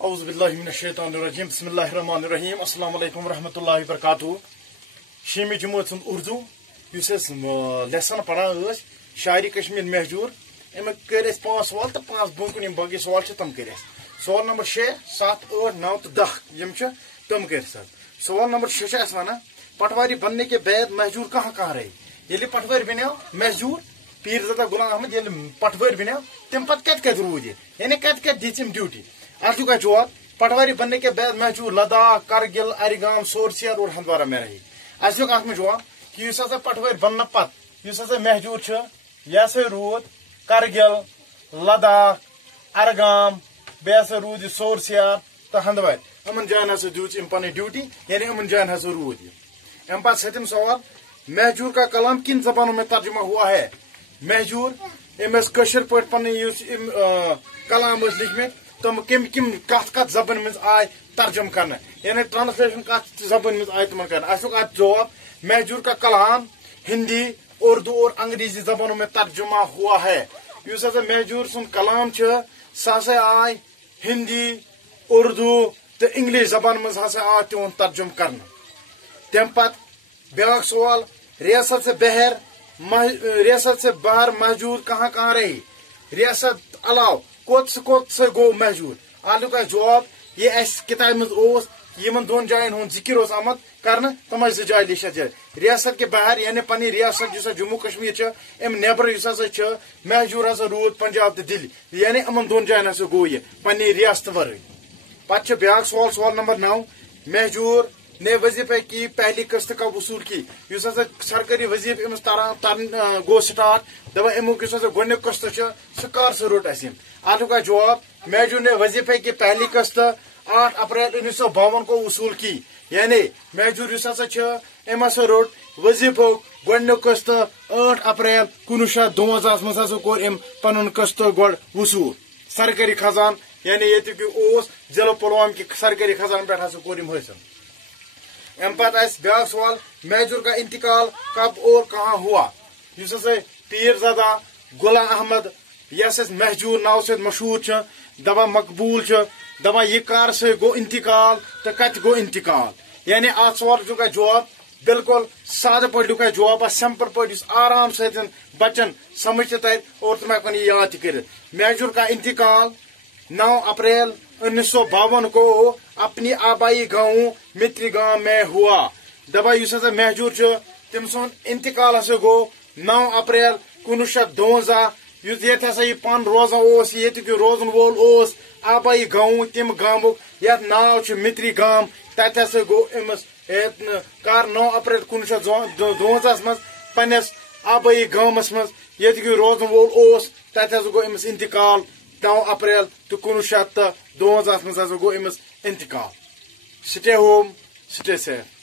اعوذ باللہ من الشیطان الرجیم بسم اللہ الرحمن الرحیم السلام علیکم ورحمۃ اللہ وبرکاتہ شیمی جماعت سن اردو اس لیسن پڑھان شاعری کشمیر مہجور امیک کر 5 سوال تو 5 بون یم باقی سوال تم کر سوال نمبر 6 7 8 9 تو 10 یم تم کر سوال نمبر 6 ونان پٹواری بننے کے بعد مہجور کہاں کہاں رہے یل پٹواری بنیو مہجور پیر زدہ غلام احمد یل پٹواری بنیو تم پت کت رود یہ یعنی کت دم ڈیوٹی اتھ کا جواب پٹواری بننے کے بعد مہجور لداخ کرگل ارگام سورسیر اور ہندوارہ میں رہی اس ات میں جواب کہ اس پٹواری بننے پت اس مہجور یہ رود کرگل لداخ ارگام بیسا رود سورسیر تو ہندوار امن جائن ہسا دیت پن ڈیوٹی یعنی امن جائن ہسا رود یہ ام پتہ ستم سوال مہجور کا کلام کن زبانوں میں ترجمہ ہوا ہے مہجور کشر پہ پن کلام لکھمت تم کم کت زبان من آئے ترجم کرنا یعنی ٹرانسلیشن کت زبان من آئے تم کرنا ات جواب مہجور کا کلام ہندی اردو اور انگریزی زبانوں میں ترجمہ ہوا ہے اس مہجور سن کلام سہ آئے ہندی اردو تو انگلش زبان من آ تہد ترجم کرنا تم پت بیاکھ سوال ریاست سے باہر مہجور کہاں کہاں رہی ریاست علاوہ کوت سے گو مہجور اتھ کا جواب یہ اس کتاب من دون جائن ہند ذکر آمد کرنا تم 2 جائیں لکھت ریاست کے باہر یعنی پنی ریاست جس جموں کشمیر ام نیبر اس مہجور ہسا رود پنجاب تو دلی یعنی امن 2 جائن ہسا گو یہ پنی ریاست ورائے پتہ بیاکھ سوال نمبر 9 مہجور نے وظیفے کی پہلی قسط کا وصول کی اس سرکاری وظیفہ امس ترن گو سٹارٹ دپان امیک گۄڈنیُک قسط سہ کر سہ روٹ اس اتھ کا جواب مہجور نے وظیفے کی پہلی قسط 8 اپریل 1952 کو وصول کی یعنی مہجور اس ام ہسا روٹ وظیفہ گۄڈنیُک قسط 8 اپریل 1952 مز کور ام پن قسط گۄڈ وصول سرکاری خزان یعنی یہ ضلع پلوام کی سرکاری خزان پہ ہسا کور حاصل ام پتہ بیاکھ سوال مہجور کا انتقال کب اور کہاں ہوا اس پیر زدہ غلام احمد یس مہجور نو ست مشہور دپان مقبول دپان یہ کر سے گو انتقال تو کت گو انتقال یعنی ات سوال کا جواب بالکل سادہ پہ کا جواب سمپل پہ آرام ستن بچن سمجھ تر اور تم ہیکن یہ یاد کر مہجور کا انتقال 9 اپریل 1952 کو اپنی آبائی گاؤں متری گاؤں میں ہوا دپان اس مہجور تم سن انتقال ہسا گو 9 اپریل 1952 یت ہسا یہ پن روزان یہ روزن وول آبائی گاؤں تم گامک یت ناو متری گام تت ہسا گو امس کر 9 اپریل 1952 مز پنس آبائی گامس مز یہ روزن وول تت ہسا گو امس انتقال 9 اپریل تو 1952 مز ہسا گو امس انتقال سٹے ہوم سٹے سیف